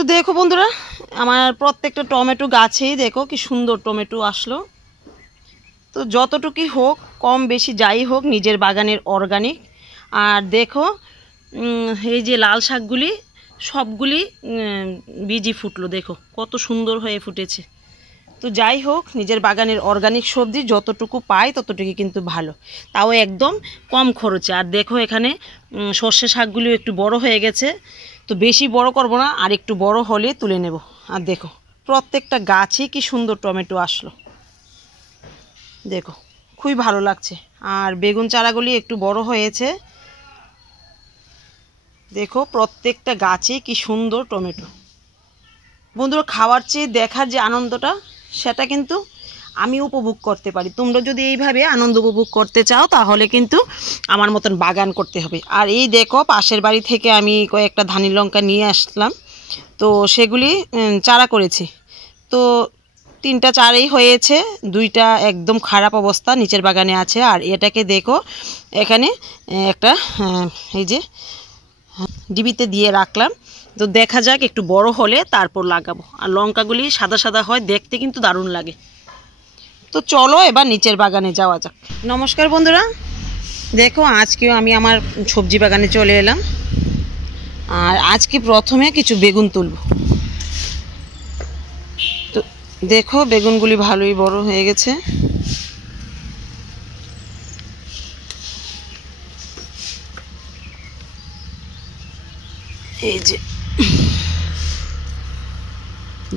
তো দেখো বন্ধুরা, আমার প্রত্যেকটা টমেটো গাছেই দেখো কি সুন্দর টমেটো আসলো। তো যতটুকুই হোক, কম বেশি যাই হোক, নিজের বাগানের অর্গানিক। আর দেখো এই যে লাল শাকগুলি সবগুলি বীজই ফুটলো, দেখো কত সুন্দর হয়ে ফুটেছে। তো যাই হোক, নিজের বাগানের অর্গানিক সবজি যতটুকু পাই ততটুকু কিন্তু ভালো, তাও একদম কম খরচে। আর দেখো এখানে সর্ষে শাকগুলিও একটু বড় হয়ে গেছে, তো বেশি বড় করব না, আর একটু বড় হলে তুলে নেব। আর দেখো প্রত্যেকটা গাছে কি সুন্দর টমেটো আসলো, দেখো খুবই ভালো লাগছে। আর বেগুন চারাগুলি একটু বড় হয়েছে, দেখো প্রত্যেকটা গাছে কি সুন্দর টমেটো। বন্ধুরা, খাওয়ার চেয়ে দেখার যে আনন্দটা, সেটা কিন্তু আমি উপভোগ করতে পারি। তোমরা যদি এইভাবে আনন্দ উপভোগ করতে চাও তাহলে কিন্তু আমার মতন বাগান করতে হবে। আর এই দেখো পাশের বাড়ি থেকে আমি কয়েকটা ধানি লঙ্কা নিয়ে আসলাম, তো সেগুলি চারা করেছি। তো 3টা চারাই হয়েছে, 2টা একদম খারাপ অবস্থা নিচের বাগানে আছে। আর এটাকে দেখো এখানে একটা এই যে ডিবিতে দিয়ে রাখলাম, তো দেখা যাক একটু বড় হলে তারপর লাগাবো। আর লঙ্কাগুলি সাদা সাদা হয়, দেখতে কিন্তু দারুণ লাগে। তো চলো এবার নিচের বাগানে যাওয়া যাক। নমস্কার বন্ধুরা, দেখো আজকেও আমি আমার সবজি বাগানে চলে এলাম। আর আজকে প্রথমে কিছু বেগুন তুলব। তো দেখো বেগুনগুলি ভালোই বড় হয়ে গেছে। এই যে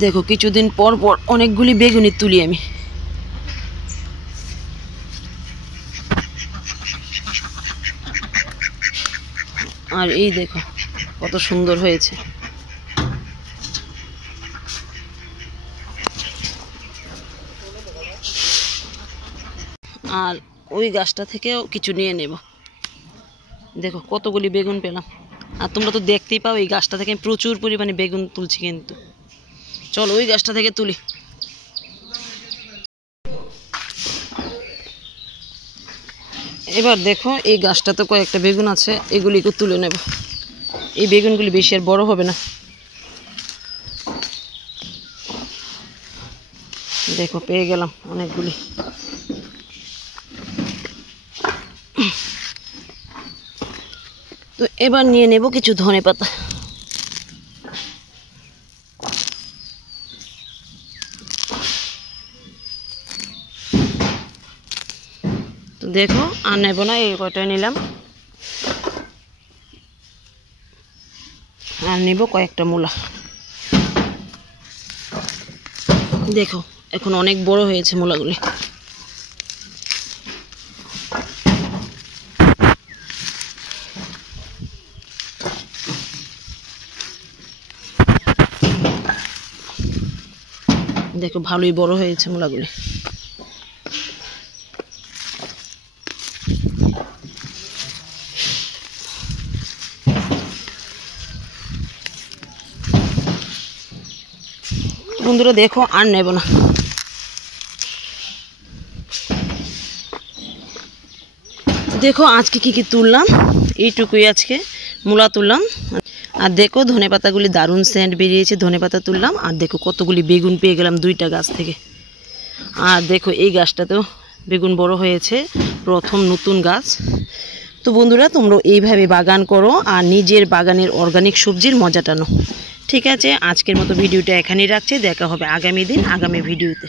দেখো কিছুদিন পর পর অনেকগুলি বেগুনি তুলি আমি। আর এই দেখো কত সুন্দর হয়েছে। আর ওই গাছটা থেকেও কিছু নিয়ে নেব, দেখো কতগুলি বেগুন পেলাম। আর তোমরা তো দেখতেই পাও এই গাছটা থেকে প্রচুর পরিমাণে বেগুন তুলছি। কিন্তু চলো ওই গাছটা থেকে তুলি। এবার দেখো এই গাছটা তো কয়েকটা বেগুন আছে, এগুলিকে তুলে নেব। এই বেগুনগুলি বেশি আর বড় হবে না। দেখো পেয়ে গেলাম অনেকগুলি। তো এবার নিয়ে নেব কিছু ধনেপাতা। তো দেখো আর নেব না, এই কয়টাই নিলাম। আর নেব কয়েকটা মূলা। দেখো এখন অনেক বড় হয়েছে মূলাগুলি। দেখো ভালোই বড় হয়েছে মূলাগুলি। বন্ধুরা দেখো আর নেব না। দেখো আজকে কি কি তুললাম, এইটুকুই আজকে মূলা তুললাম। আর দেখো ধনেপাতাগুলি দারুণ সেন্ট বেরিয়েছে, ধনেপাতা তুললাম। আর দেখো কতগুলি বেগুন পেয়ে গেলাম 2টা গাছ থেকে। আর দেখো এই গাছটাতেও বেগুন বড় হয়েছে, প্রথম নতুন গাছ। তো বন্ধুরা তোমরা এইভাবে বাগান করো আর নিজের বাগানের অর্গানিক সবজির মজাটা নাও। ঠিক আছে, আজকের মতো ভিডিওটা এখানেই রাখছি। দেখা হবে আগামী দিন আগামী ভিডিওতে।